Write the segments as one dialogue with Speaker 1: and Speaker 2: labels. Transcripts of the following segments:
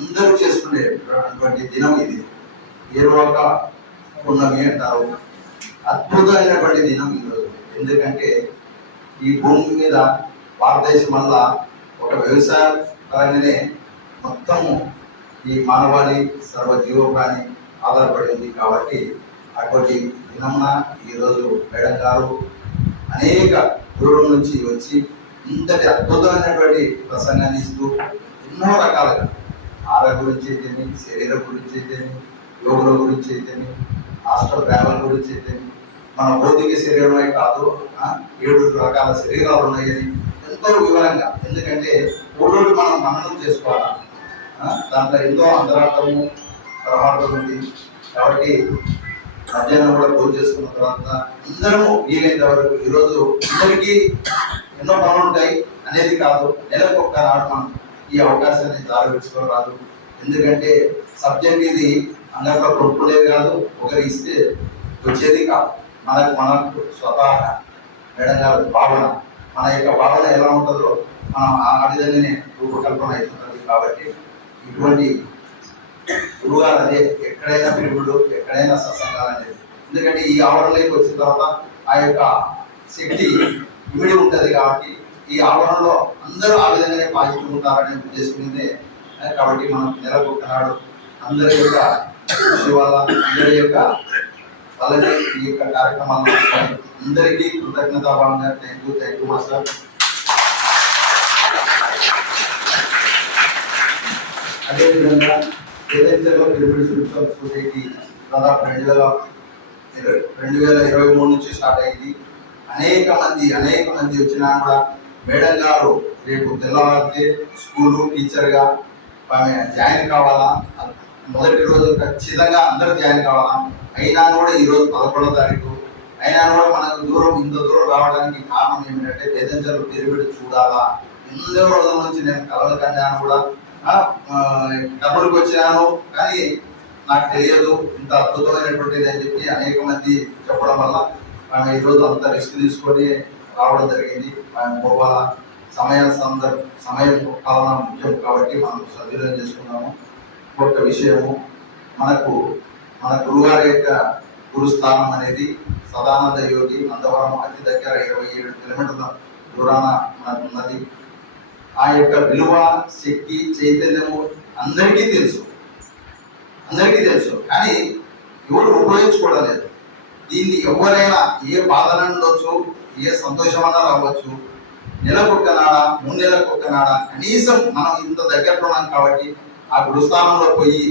Speaker 1: అందరూ చేసుకునేటువంటి దినం ఇది. ఏరువాక పున్నమి అంటారు. అద్భుతమైనటువంటి దినం ఈరోజు. ఎందుకంటే ఈ భూమి మీద భారతదేశం వల్ల ఒక వ్యవసాయ పరంగానే మొత్తము ఈ మానవాళి సర్వ జీవప్రాణి ఆధారపడి ఉంది కాబట్టి అటువంటి దినమున ఈరోజు మేడం గారు అనేక దూరం నుంచి వచ్చి ఇంతటి అద్భుతమైనటువంటి ప్రసంగాన్ని ఇస్తూ ఎన్నో రకాలుగా ఆరోగ్య గురించి అయితేనే శరీరం గురించి అయితేనే యోగుల గురించి అయితేనే హాస్టల్ ప్రేమల గురించి అయితేనే మన భౌతిక శరీరమే కాదు ఏడు రకాల శరీరాలు ఉన్నాయని ఎంతో వివరంగా. ఎందుకంటే ఊళ్ళోకి మనం మననం చేసుకోవాలి? దాంట్లో ఎంతో అంతరార్థము ప్రమాదం ఉంది. కాబట్టి మధ్యాహ్నం కూడా పూజ చేసుకున్న తర్వాత అందరము వీలైనంత వరకు ఈరోజు అందరికీ ఎన్నో పనులు ఉంటాయి అనేది కాదు. నెలకు ఒక్క నాడు మనం ఈ అవకాశాన్ని దారిపించుకోరాదు ఎందుకంటే సబ్జెక్ట్ ఇది అందరితో కొనుక్కునేది కాదు. ఒకరు ఇస్తే వచ్చేది కాదు మనకు మనకు స్వతహా మేడం గారు భావన మన యొక్క భావన ఎలా ఉంటుందో మనం ఆ విధంగానే రూపకల్పన అవుతుంది కాబట్టి ఇటువంటి గురుగారు అదే ఎక్కడైనా పిలుపుడు ఎక్కడైనా సత్సంగాలు అనేది ఎందుకంటే ఈ ఆవరణలోకి వచ్చిన తర్వాత ఆ యొక్క శక్తి ఇమిడి ఉంటుంది కాబట్టి ఈ ఆవరణలో అందరూ ఆ విధంగానే పాజిటివ్ ఉంటారనే ఉద్దేశం మీదే కాబట్టి మనం నెలకు ఒకనాడు అందరి యొక్క కృషి వల్ల అందరి యొక్క వల్లనే ఈ యొక్క కార్యక్రమాలు అందరికీ కృతజ్ఞత భావంగా thank you thank you master అదేవిధంగా ఏదైతే పిరమిడ్ స్పిరిచువల్ సొసైటీ దాదాపు రెండు వేల రెండు వేల ఇరవై మూడు నుంచి స్టార్ట్ అయింది అనేక మంది అనేక మంది వచ్చినా కూడా మేడం గారు రేపు తెల్లవారితే స్కూలు టీచర్గా ఆమె జాయిన్ కావాలా? మొదటి రోజు ఖచ్చితంగా అందరూ జాయిన్ కావాలా? అయినా కూడా ఈ రోజు పదకొండో తారీఖు. అయినా కూడా మనకు దూరం ఇంత దూరం రావడానికి కారణం ఏమిటంటే వేదంచలు పిరమిడ్ చూడాలా? ఎన్నో రోజుల నుంచి నేను కలలు కన్నాను కూడా. డబ్బులకు వచ్చాను కానీ నాకు తెలియదు. ఇంత అద్భుతమైనటువంటిది అని చెప్పి అనేక మంది చెప్పడం వల్ల ఆమె ఈరోజు అంత రిస్క్ తీసుకొని రావడం జరిగింది. పోవాలా సమయ సందర్భ సమయం పాలన ముఖ్యం కాబట్టి మనం సద్వినియోగం చేసుకున్నాము. ఇంకొక విషయము మనకు మన గురుగారి యొక్క గురుస్థానం అనేది సదానంద యోగి నందవరం అతి దగ్గర ఇరవై ఏడు కిలోమీటర్ల దూరాన మనకు ఉన్నది. ఆ యొక్క విలువ శక్తి చైతన్యము అందరికీ తెలుసు. అందరికీ తెలుసు. కానీ ఎవరు ఉపయోగించుకోవడం లేదు. దీన్ని ఎవరైనా ఏ బాధన ఉండొచ్చు ఏ సంతోషమన్నా రావచ్చు. నెలకొక్క నాడ మూడు నెలకొక్క నాడ కనీసం మనం ఇంత దగ్గరలో ఉన్నాం కాబట్టి ఆ గురుస్థానంలో పోయి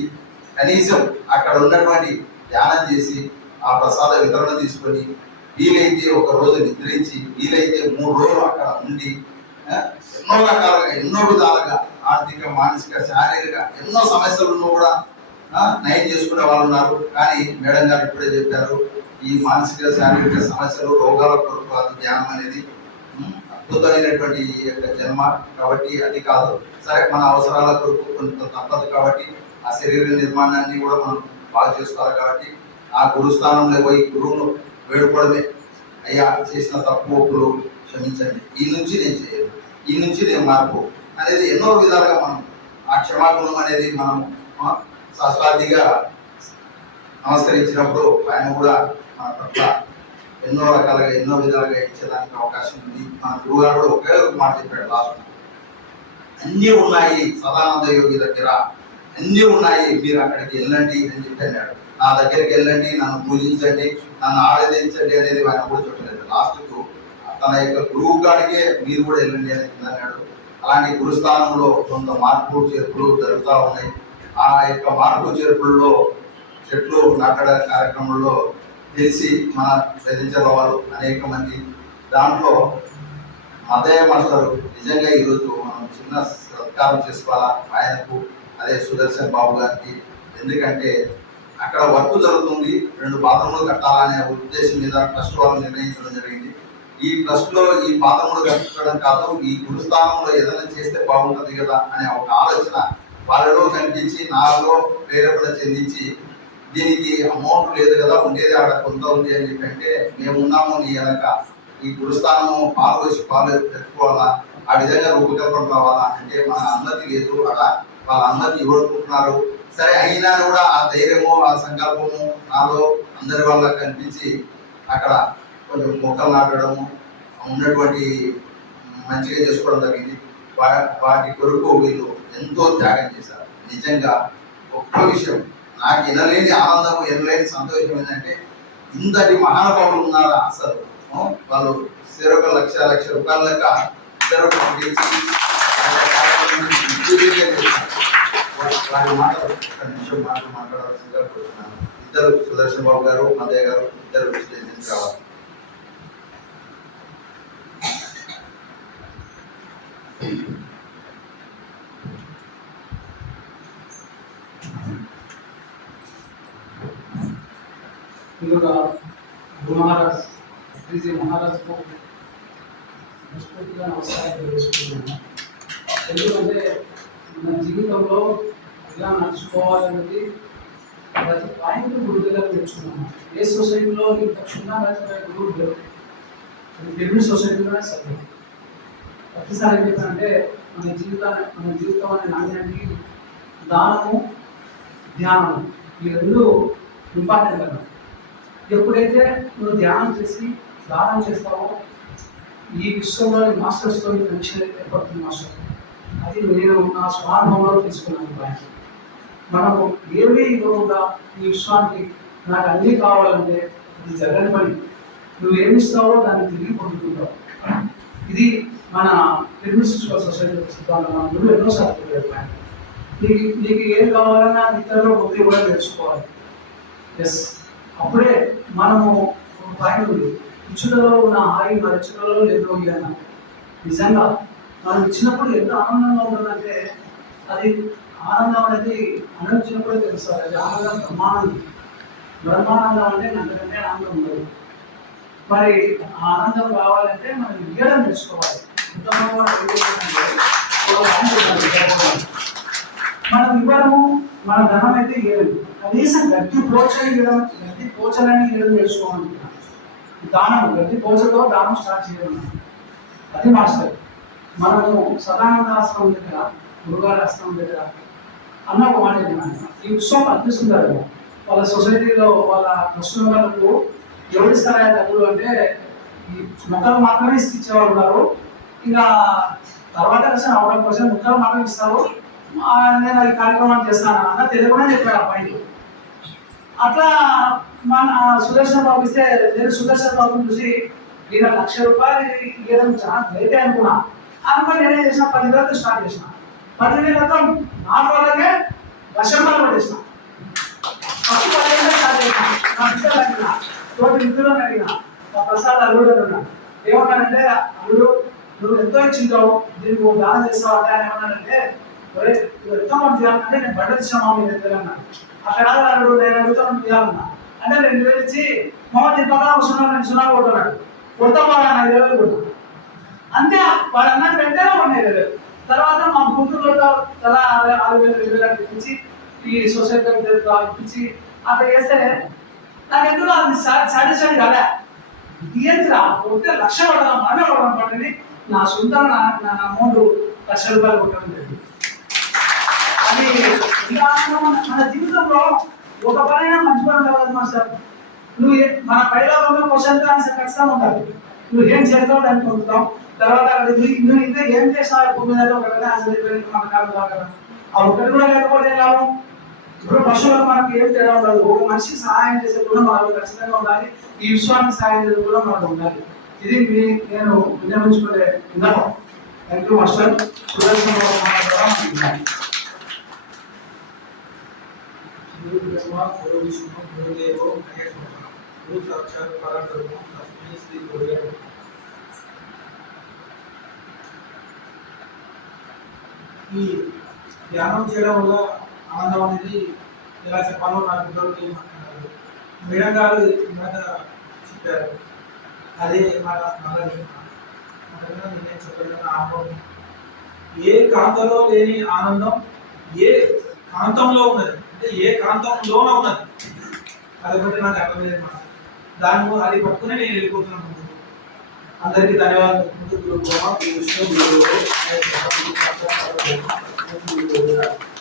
Speaker 1: కనీసం అక్కడ ఉన్నటువంటి ధ్యానం చేసి ఆ ప్రసాద వితరణ తీసుకొని వీలైతే ఒక రోజు నిద్రించి వీలైతే మూడు రోజులు అక్కడ ఉండి ఎన్నో రకాలుగా ఎన్నో విధాలుగా ఆర్థిక మానసిక శారీరక ఎన్నో సమస్యలు ఉన్నా కూడా నయం చేసుకునే వాళ్ళు ఉన్నారు. కానీ మేడం గారు ఇప్పుడే చెప్పారు ఈ మానసిక శారీరక సమస్యలు రోగాల కొరకు ధ్యానం అనేది అద్భుతమైనటువంటి ఈ యొక్క జన్మ కాబట్టి అది కాదు. సరే మన అవసరాల కొరకు కొంత తప్పదు కాబట్టి ఆ శరీర నిర్మాణాన్ని కూడా మనం బాగా చేసుకోవాలి కాబట్టి ఆ గురుస్థానంలో పోయి గురువును వేడుకోవడమే. అయ్యా చేసిన తప్పు ఒప్పులు క్షమించండి. ఈ నుంచి నేను చేయను. ఈ నుంచి నేను మార్పు అనేది ఎన్నో విధాలుగా మనం ఆ క్షమాగుణం అనేది మనం ఆ, శాస్త్రార్థిగా నమస్కరించినప్పుడు ఆయన కూడా మన పట్ల ఎన్నో రకాలుగా ఎన్నో విధాలుగా ఇచ్చేదానికి అవకాశం ఉంది. మన గురుగారు కూడా ఒకే ఒక మాట చెప్పాడు లాస్ట్ అన్నీ ఉన్నాయి సదానంద యోగి దగ్గర. అన్నీ ఉన్నాయి. మీరు అక్కడికి వెళ్ళండి అని చెప్పి అన్నాడు. నా దగ్గరికి వెళ్ళండి నన్ను పూజించండి నన్ను ఆరాధించండి అనేది ఆయన కూడా చెప్పలేదు. లాస్ట్కు తన యొక్క గురువు కాడికే మీరు కూడా వెళ్ళండి అని అన్నాడు. అలాంటి గురుస్థానంలో కొంత మార్పులు చేర్పులు జరుగుతూ ఉన్నాయి. ఆ యొక్క మార్పు చేర్పుల్లో చెట్లు నాటడ కార్యక్రమంలో తెలిసి మన ప్రజల అనేక మంది. దాంట్లో అదే మాస్టర్ నిజంగా ఈరోజు మనం చిన్న సత్కారం చేసుకోవాలా? ఆయనకు అదే సుదర్శన్ బాబు గారికి. ఎందుకంటే అక్కడ వర్క్ జరుగుతుంది. రెండు బాత్రూములు కట్టాలనే ఉద్దేశం మీద ట్రస్ట్ వాళ్ళు నిర్ణయించడం జరిగింది. ఈ ట్రస్ట్లో ఈ బాత్రూములు కట్టడం కాదు ఈ గురుస్థానంలో ఏదైనా చేస్తే బాగుంటుంది కదా అనే ఒక ఆలోచన వాళ్ళలో కనిపించి నాలో ప్రేరేపణ చెందించి దీనికి అమౌంట్ లేదు కదా ఉండేది ఆడ కొంత ఉంది అని చెప్పి అంటే మేము ఉన్నాము నీ వెనక. ఈ గురుస్థానము పాలు వచ్చి పాలు పెట్టుకోవాలా? ఆ విధంగా రూపకల్పన కావాలా? అంటే మన అన్నతి లేదు వాళ్ళ వాళ్ళందరినీ ఇవ్వడుకుంటున్నారు సరే అయినా కూడా ఆ ధైర్యము ఆ సంకల్పము నాలో అందరి వల్ల కనిపించి అక్కడ కొంచెం మొక్కలు నాటడము ఉన్నటువంటి మంచిగా చేసుకోవడం జరిగింది. వా- వాటి కొరకు వీళ్ళు ఎంతో త్యాగం చేశారు. నిజంగా ఒక్క విషయం నాకు ఎనలేని ఆనందం వినలేని సంతోషం ఏంటంటే ఇంతటి మహానుభావులు ఉన్నారా? అసలు వాళ్ళు చెరొక లక్ష లక్ష రూపాయల లెక్క చెరొక చేసి వారి ఒక నిమిషం మాటలు మాట్లాడాల్సిందిగా కోరుతున్నాను. ఇద్దరు సుదర్శన్ బాబు గారు మదయ్య గారు ఇద్దరు విశ్లేషణ కావాలి.
Speaker 2: ఇదొక గురు మహారాజ్ శ్రీజీ మహారాజ్కు మనస్ఫూర్తిగా నమస్కారం తెలియజేసుకుంటున్నాను ఎందుకంటే మన జీవితంలో ఎలా నడుచుకోవాలనేది ప్రతి పాయింట్ గురు దగ్గర నేర్చుకున్నాను ఏ సొసైటీలో ఇంత క్షుణ్ణంగా గురువు లేరు పిరమిడ్ సొసైటీలోనే సరే ప్రతిసారి ఏం మన జీవితాన్ని మన జీవితం అనే నాణ్యానికి దానము ధ్యానము ఈ రెండు ఇంపార్టెంట్ అన్నమాట ఎప్పుడైతే నువ్వు ధ్యానం చేసి దానం చేస్తావో ఈ విశ్వంలో మాస్టర్స్తో కనెక్షన్ ఏర్పడుతుంది మాస్టర్ అది నేను నా స్వానుభవంలో తీసుకున్నాను పాయింట్ మనకు ఏమీ ఇవ్వకుండా ఈ విశ్వానికి నాకు అన్నీ కావాలంటే ఇది జరగని పని. నువ్వు ఏమి ఇస్తావో దాన్ని తిరిగి పొందుతుంటావు ఇది మన ఫిల్మిస్టికల్ సొసైటీ సిద్ధాంతం. నువ్వు ఎన్నోసార్లు తెలియదు నీకు నీకు ఏం కావాలన్నా ఇతరులు ముందు కూడా తెలుసుకోవాలి. ఎస్ అప్పుడే మనము ఒక పాయింట్ ఇచ్చులలో ఉన్న హాయి మరచులలో లేదు అన్న. నిజంగా మనం ఇచ్చినప్పుడు ఎంత ఆనందంగా ఉంటుందంటే అది ఆనందం అనేది అనుభవించినప్పుడే తెలుస్తుంది అది ఆనందం బ్రహ్మానందం. బ్రహ్మానందం అంటే అంతకంటే ఆనందం ఉండదు. మరి ఆనందం కావాలంటే మనం ఇయ్యడం నేర్చుకోవాలి. ఉత్తమంగా మనం ఇవ్వడము మన ధనం అయితే ఇవ్వలేదు కనీసం గట్టి ప్రోత్సహించడం గట్టి పోచలని ఇవ్వడం నేర్చుకోవాలనుకున్నాను దానం గట్టి పోచతో దానం స్టార్ట్ చేయడం. అది మాస్టర్. మనము సదానంద ఆశ్రమం దగ్గర గురుగారి ఆశ్రమం దగ్గర అన్న ఒక మాట ఈ ఉత్సవం అనిపిస్తుంది వాళ్ళ సొసైటీలో వాళ్ళ ముస్లిం వాళ్ళకు స్థాయి డబ్బులు అంటే ఈ మొక్కలు మాత్రమే ఇచ్చేవాళ్ళు ఉన్నారు. ఇంకా తర్వాత కలిసి అవడం కోసం ముక్కలు మాత్రమే ఇస్తారు. నేను ఈ కార్యక్రమం చేస్తాను అన్న కూడా చెప్పాడు అబ్బాయి అట్లా మన సుదర్శన్ బాబు ఇస్తే నేను సుదర్శన్ బాబుని చూసి ఈయన లక్ష రూపాయలు ఇవ్వడం చాలా గ్రేటే అనుకున్నా. అనుకుని నేనేం చేసిన పది వేలతో స్టార్ట్ చేసిన. పది వేలతో నాలుగు వాళ్ళకే లక్ష రూపాయలు పడేసిన ఫస్ట్ పది స్టార్ట్ చేసిన. నా పిల్లలు అడిగిన తోటి మిత్రులను అడిగిన మా ప్రసాద్ అల్లుడు అన్నా ఏమన్నానంటే అల్లుడు నువ్వు ఎంతో ఇచ్చింటావు దీనికి నువ్వు దానం చేస్తావు అంటే ఆయన ఏమన్నాడంటే ఒరే నువ్వు చేయాలంటే నేను బట్టలు ఇచ్చామా మీ దగ్గర అన్నాడు అక్కడ నేను అడుగుతాను చేయాలన్నా అంటే రెండు వేలు ఇచ్చి మామ దీని సున్నా నేను సున్నా కొడుతున్నాడు కొడతా బాగా ఐదు వేలు కొడుతున్నాడు అంతే వాడు అన్నది వెంటనే ఉన్నాయి వేలు తర్వాత మా గుంటూరులో తలా ఆరు ఆరు వేలు రెండు వేలు అనిపించి ఈ సొసైటీ అనిపించి అట్లా చేస్తే నాకు ఎందుకు అది సాటిస్ఫై కాలే ఏంటిరా కొడితే లక్ష పడదాం మనమే పడదాం పట్టని నా సొంతంగా నా నా అమౌంట్ లక్ష రూపాయలు కొట్టడం జరిగింది అది ఇలా మన జీవితంలో ఒక పనైనా మంచి పని ఉండాలి మాస్టర్ నువ్వు మన పైలోకంలో క్వశ్చన్ ఆన్సర్ ఖచ్చితంగా ఉండాలి. నువ్వు ఏం చేస్తావు దాన్ని పొందుతావు. తర్వాత అక్కడ నువ్వు నువ్వు ఇంకా ఏం చేస్తావు భూమి మీద ఆన్సర్ చెప్పేది మన కాదు కదా ఆ ఒకటి కూడా లేకపోతే లాభం ఇప్పుడు పశువులకు మనకి ఏం తేడా ఉండదు. ఒక మనిషి సహాయం చేసే గుణం మనకు ఖచ్చితంగా ఉండాలి. ఈ విశ్వానికి సహాయం చేసే గుణం మనకు ఉండాలి. ఇది మీ నేను వినియోగించుకునే విధానం థ్యాంక్ యూ మాస్టర్ ప్రదర్శన
Speaker 3: गुरु ब्रह्मा गुरु विष्णु गुरुदेवो महेश्वरः गुरु साक्षात् परब्रह्म तस्मै श्री गुरुवे नमः ఈ ధ్యానం చేయడం వల్ల ఆనందం అనేది ఎలా చెప్పాలో నాకు ఇద్దరికి మేడం గారు ఇందాక చెప్పారు అదే మన మన నేనే చెప్పగలను ఆనందం ఏ కాంతంలో లేని ఆనందం ఏ కాంతంలో ఉన్నది అంటే ఏ కాంతంలోనే ఉన్నది? అదొకటి నాకు అర్థమైంది మాట దాన్ని అది పట్టుకుని నేను వెళ్ళిపోతున్నాను అందరికీ ధన్యవాదాలు. గురు బ్రహ్మ గురు విష్ణు గురు గురు